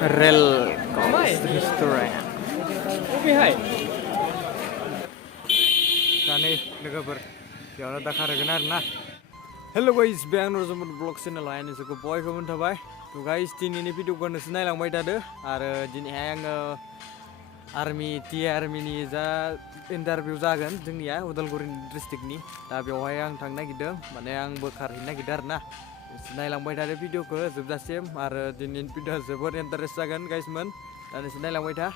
Rel Coast Restaurant. Hai. दा नै लोगोफोर बेयावनो दा खारगोन आरो ना हेल' गाइस बे आं नरजमोन ब्लग चेनेलाव नोंसोरखौ बयखौबो मोनथाबाय थ' गाइस दिनैनि भिडिअखौ नोंसोर नायलांबाय थादो आरो दिनैहाय आङो आर्मिनि जा इन्टारभिउ जागोन जोंनिया उदालगुरि डिस्ट्रिक्टनि दा बेवहाय आं थांनो नागिरदों माने आंबो खारहैनो नागिरदों आरो ना नायलांबाय थादो भिडिअखौ जोबजासिम आरो दिनैनि भिडिअआ जोबोद इन्टारेस्ट जागोन गाइसमोन दा नोंसोर नायलांबाय था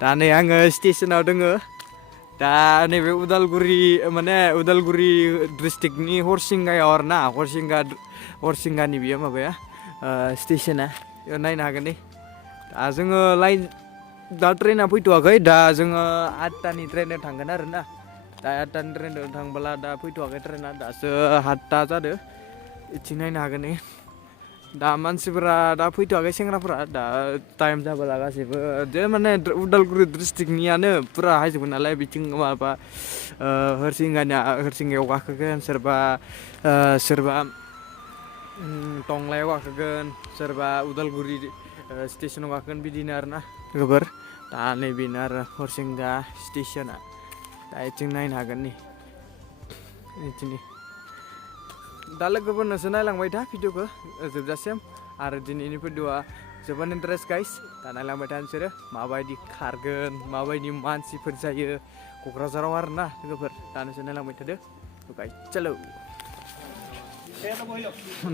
दा नै आङो स्टेसनाव दोङो दा नैबे उदालगुरि डिस्ट्रिक्टनि हरसिंगायाव आरो ना हरसिंगानि बियो माबाया स्टेसना नायनो हागोन नै दा जोङो दा ट्रेना फैथ'वाखै दा जोङो 8टानि ट्रेनजों थांगोन आरो ना दा 8टानि ट्रेनजों थांबोला दा फैथ'वाखै ट्रेना दासो 8टा जादों इथिं नायनो हागोन नै दा मानसिफोरा दा फैथ'वाखै सेंग्राफोरा दा टाइम जाबोला गासैबो माने उदालगुरि डिस्ट्रिक्टनियानो फुरा हायजोबो नालाय बिथिं माबा हरसिंगायाव गाखोगोन सोरबा टंलायाव गाखोगोन सोरबा उदालगुरि स्टेसनाव गाखोगोन बिदिनो आरो ना लोगोफोर दा नैबेनो आरो हरसिंगा स्टेसना दा इथिं नायनो हागोन नै इथिंनि दा लोगोफोर नोंसोर नायलांबाय था भिडिअखौ जोबजासिम आरो दिनैनि भिडिअआ जोबोद इन्टारेस्ट गाइस दा नायलांबाय था नोंसोरो माबायदि खारगोन माबायदि मानसिफोर जायो क'क्राझाराव आरो ना लोगोफोर दा नोंसोर नायलांबाय थादो गाइस चलो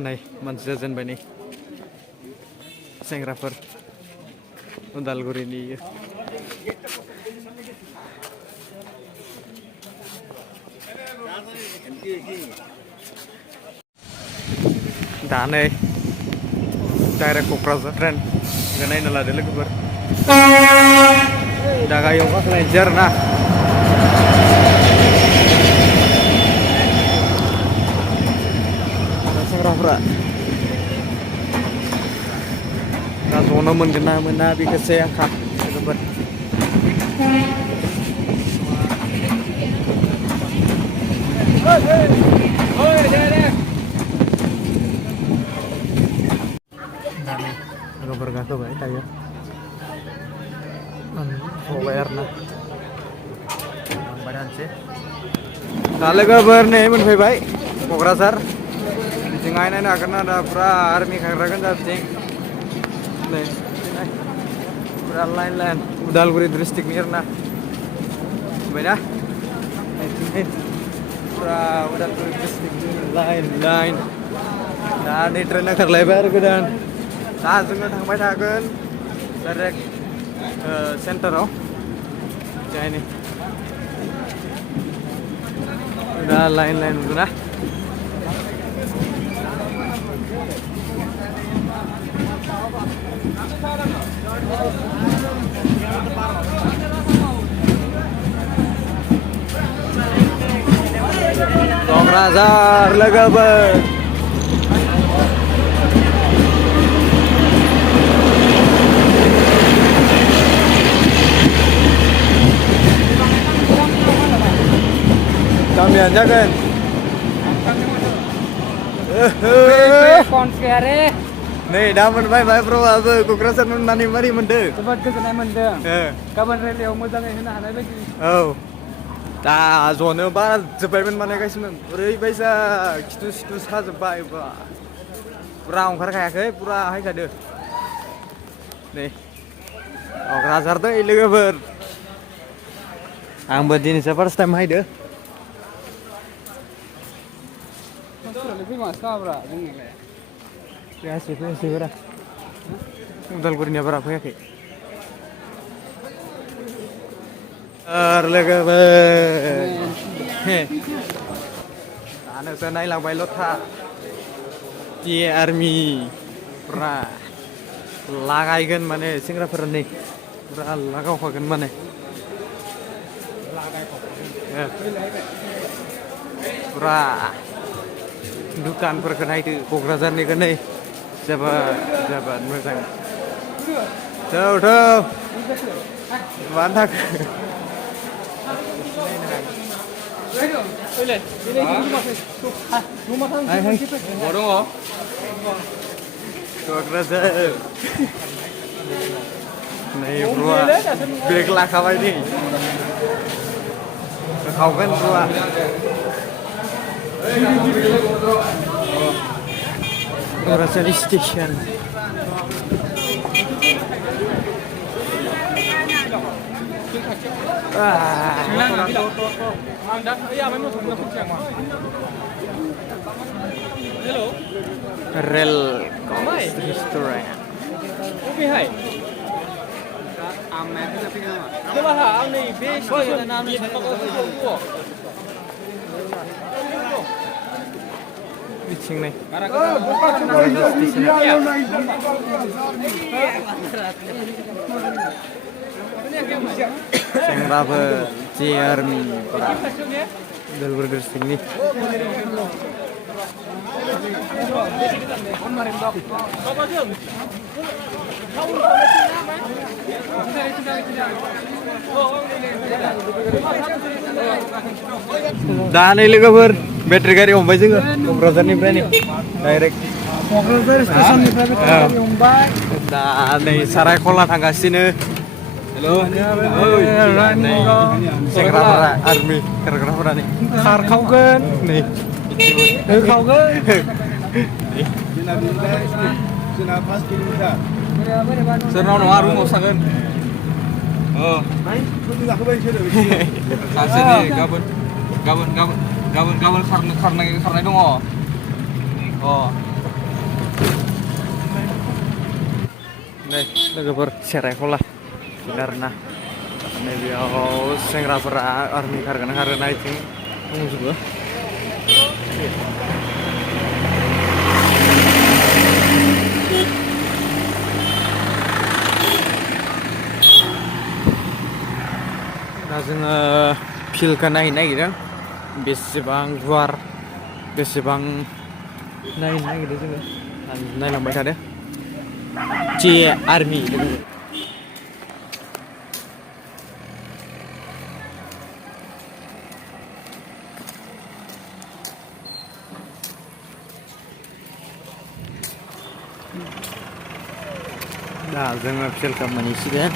नै मानसि जाजेनबाय नै सेंग्राफोर उदालगुरिनि दा नै डाइरेक्ट क'क्राझार ट्रेन नायनो लादो लोगोफोर दा गारियाव गाखोलायनोसै आरो ना सेंग्राफ्रा दा जनो मोनगोन ना मोना बेखौसो आंखा लोगोफोर लोगोफोर गाखोबाय दायो फबाय आरो ना थांबाय थानोसै दा लोगोफोर नै मोनफैबाय क'क्राझार बिथिंहाय नायनो हागोन ना दा फुरा आर्मि खारग्रागोन जा बिथिं नै फुरा लाइन उदालगुरि डिस्ट्रिक्टनि आरो ना नुबायना फुरा उदालगुरि डिस्ट्रिक्टनि लाइन दा नै ट्रेना खारलायबाय आरो गोदान दा जोङो थांबाय थागोन डाइरेक्ट सेन्टाराव जायनि दा लाइन नुगोना क'क्राझार लोगोफोर गामियानो जागोन नै दा मोनबाय ब्र'आबो क'क्राझार मोननानै मारै मोनदों जोबोद गोजोननाय मोनदों गाबोन रेलियाव मोजाङै होनो हानाय बायदि औ दा जनो बारा जोब्बायमोन माने गासिमोन ओरैबायसा खिथु साजोब्बाय फुरा ओंखारखायाखै फुरा हायखादो नै क'क्राझार दै लोगोफोर आंबो दिनैसो फार्स्ट टाइम हायदो फैयासै बारा उदालगुरिनिया बारा फैयाखै लोगोफोर दानोसो नायलांबायल' था आर्मि फुरा लागायगोन माने सेंग्राफोरा नै फुरा लागावखागोन माने फुरा दुखानफोरखौ नायदो क'क्राझारनिखौ नै जोबोद मोजां थौ मानो थाखो क'क्राझार नै ब्र'आ बेग लाखाबाय नै होखावगोन ब्र'आ क'क्राझार स्टेसन रेल रेस्टुरेन्ट बबेहाय खोलाहा आं नै बे बिथिं नै क'क्राझार सेंग्राफोर जे आर्मिफोरा उदालगुरि डिस्ट्रिक्टनि दा नै लोगोफोर बेटारि गारि हमबाय जोङो क'क्राझारनिफ्राय नै डाइरेक्ट क'क्राझार स्टेसननिफ्राय बेटारि गारि हमबाय दा नै सारायखला थांगासिनो सेंग्राफोरा आर्मि खारग्राफोरा नै खारखावगोन नै होखावगोन जोंना 5 किल'मिटार सोरनाव नङा रुमाव थागोन गाखोबाय सोरो सासेनि गाबोन खारनाय दङ नै लोगोफोर सेरायखला आरोना नैबेयाव सेंग्राफोरा आर्मि खारगोन नायथिं दंजोबो दा जोङो फिल्डखौ नायनो नागिरदों बेसेबां गुवार बेसेबां नायनो नागिरदों जोङो नायलांबाय थादो जे आर्मि दा जोङो फिल्डखौ मोनहैसिगोन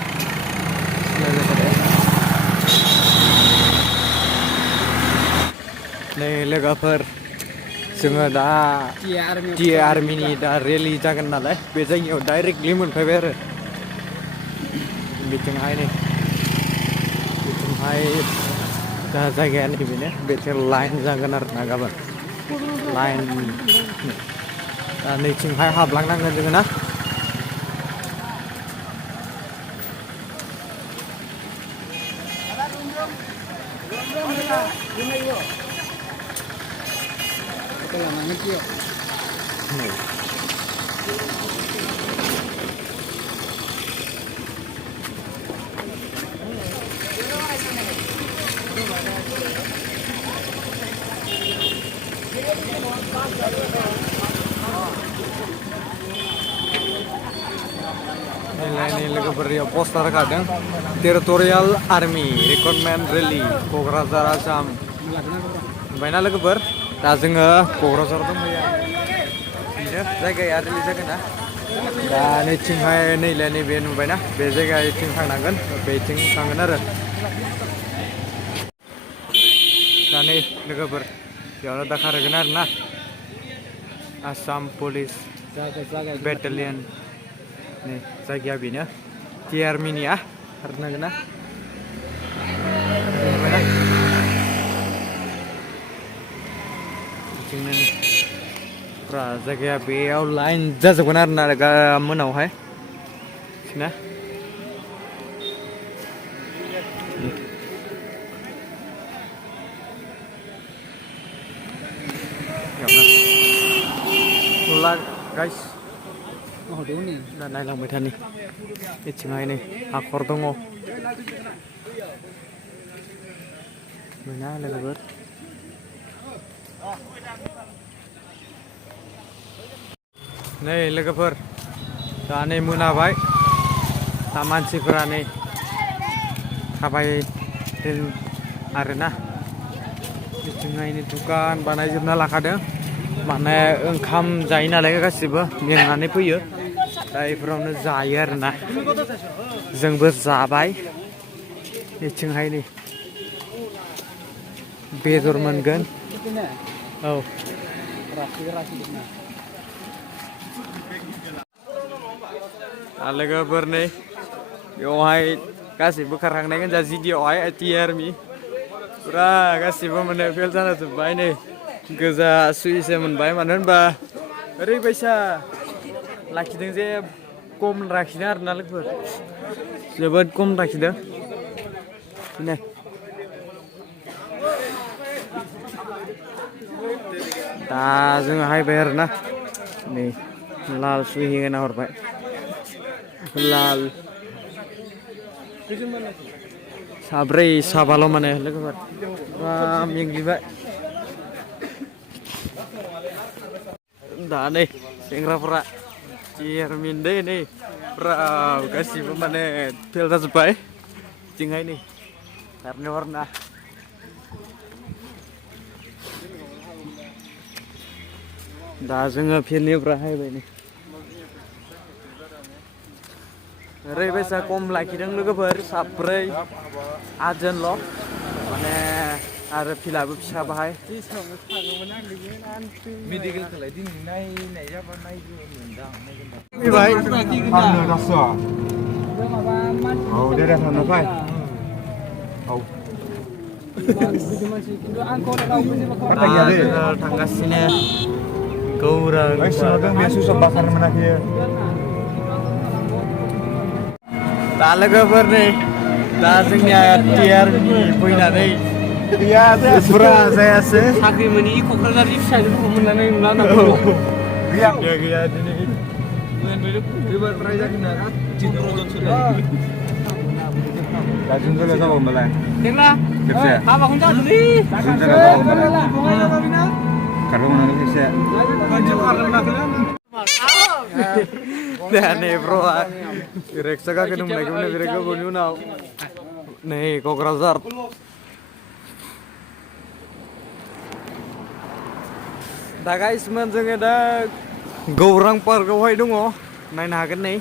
नै लोगोफोर जोङो दा टि आर्मिनि दा रेलि जागोन नालाय बे जायगायाव डाइरेक्टलि मोनफैबाय आरो बिथिंहाय नै बिथिंहाय दा जायगाया नैबेनो बेथिं लाइन जागोन आरो ना गाबोन लाइन दा नैथिंहाय हाबलांनांगोन जोङो ना Ini लोगोफोर पोस्टार होखादों territorial army recruitment rally Kokrajhar Assam ओमफ्राय ना लोगोफोर दा जोङो क'क्राझार दंफैयो बिनो जायगाया रेलि जागोन ना दा नैथिंहाय नैलाय नैबे नुबायना बे जायगाथिं थांनांगोन बेथिं थांगोन आरो दा नै लोगोफोर बेयावनो दा खारगोन आरो ना आसाम पुलिस बेटालियन नै जायगाया बेनो टि आर्मिनिया खारनांगोन ना बिथिंनो फुरा जायगाया बेयाव लाइन जाजोबगोन आरो ना मोनावहाय ना गाइस दा नायलांबाय थानि बिथिंहाय नै हाखर दङ मोना लोगोफोर नै लोगोफोर दा नै मोनाबाय दा मानसिफोरा नै थाबायदों आरोना बिथिंहायनो दुखान बानायजोबना लाखादों माने ओंखाम जायो नालाय गासिबो मेंनानै फैयो दा इफोरावनो जायो आरोना जोंबो जाबाय बिथिंहाय नै बेदर मोनगोन औ लोगोफोर नै बेवहाय गासैबो खारखांनाय गोजा जिडिअ'आवहाय आइटिआरमि पुरा गासिबो माने फेल जाना जोब्बाय नै गोजा सुइसो मोनबाय मानो होनबा ओरैबायसा लाखिदों जे खम लाखिदों आरोना लोगोफोर जोबोद खम लाखिदों नै दा जोङो हायबाय आरोना नै लाल सुहि होना हरबाय लाल साब्रै साबाल' माने लोगोफोर मेंग्लिबाय दा नै सेंग्राफोरा चेयारमेन दै नै फुरा गासिबो माने फेल जाजोब्बाय बिथिंहाय नै खारनो हरना दा जोङो फेलनिफ्राय हायबाय नै ओरैबायसा खम लाखिदों लोगोफोर साब्रै आठजोनल' माने आरो फिलाबो फिसा बाहाय मेडिकेलखौलाय दिनै नायनाय जाबा नायगोमोनदां फैबाय थांनो दासो औ दे थांनो फै औ जोङो थांगासिनो गौरां सिङाव बे सुइसअफ बाखारनो मोनाखै दा लोगोफोर नै दा जोंनिया टिआरमि फैनानै गैया फुरा जायासै साख्रि मोनि क'क्राझारनि फिसाजोफोरखौ मोननानै नुला ना गैया गैया दिनै एबार ट्राय जागोन ना 15जनसो दासिम जायगा जाबाय होनबालाय देग्ला खेबसे हाबाखौनो जादोंलै दासिम जायगा जाबाय होनबालाय खारबा मोनाखै खेबसे दा नै ब्र'आ रिक्सा गाखोनो मोनाखैमोन बिराद गोबावनि उनाव नै क'क्राझार दा गाइसमोन जोङो दा गौरां पार्कआवहाय दङ नायनो हागोन नै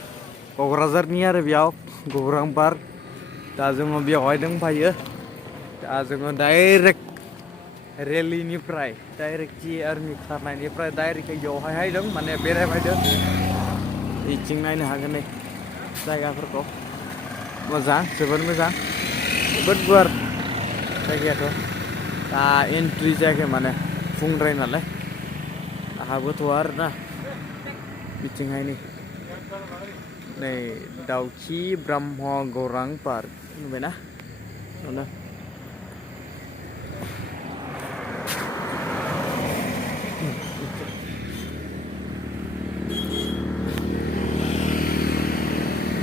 क'क्राझारनि आरो बेयाव गौरां पार्क दा जोङो बेवहाय दंफायो दा जोङो डाइरेक्ट रेलिनिफ्राय डाइरेक्ट टिआरमि खारनायनिफ्राय डाइरेक्ट बेयावहाय हायदों माने बेरायफैदों बिथिं नायनो हागोन नै जायगाफोरखौ मोजां जोबोद मोजां जोबोद गुवार जायगायाथ' दा एन्ट्रि जायाखै माने फुंद्राय नालाय हाबोथ'आ आरोना बिथिंहाय नै दाउखि ब्रह्म गौरां पार्क नुबायना नुनो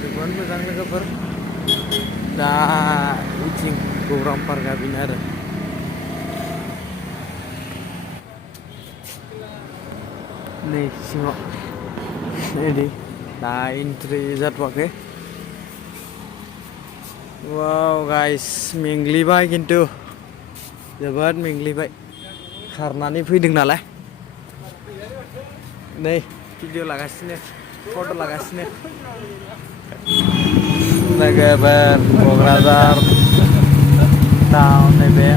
जोबोद मोजां लोगोफोर दा बिथिं गौरां पार्कआ बेनो आरो नै सिङाव नै दा एन्ट्रि जाथ'वाखै वाव गाइस मेंग्लिबाय खिन्थु जोबोद मेंग्लिबाय खारनानै फैदों नालाय नै भिडिअ लागासिनो फट' लागासिनो लोगोफोर क'क्राझार टाउन नैबे